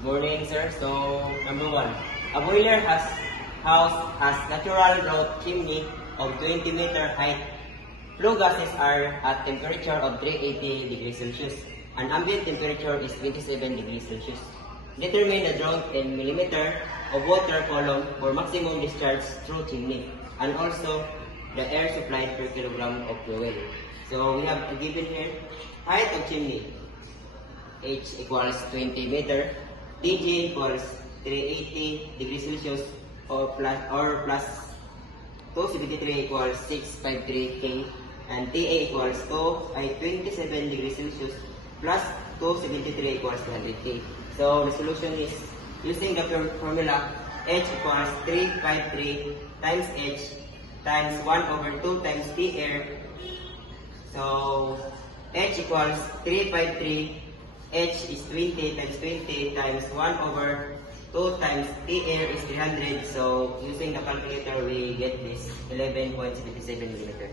Good morning, sir. So, number one, a boiler house has natural growth chimney of 20-meter height. Flue gases are at temperature of 380 degrees Celsius, and ambient temperature is 27 degrees Celsius. Determine the draught in millimeter of water column for maximum discharge through chimney, and also the air supplied per kilogram of fuel. So we have given here height of chimney. H equals 20 meter, TG equals 380 degrees Celsius or plus 273 equals 653 K, and TA equals 27 degrees Celsius plus 273 equals 200 K. So the solution is using the formula H equals 353 times H times 1 over 2 times T air. So H equals 353, H is 20 times 20 times 1 over 2 times T air is 300. So using the calculator we get this 11.77 millimeter.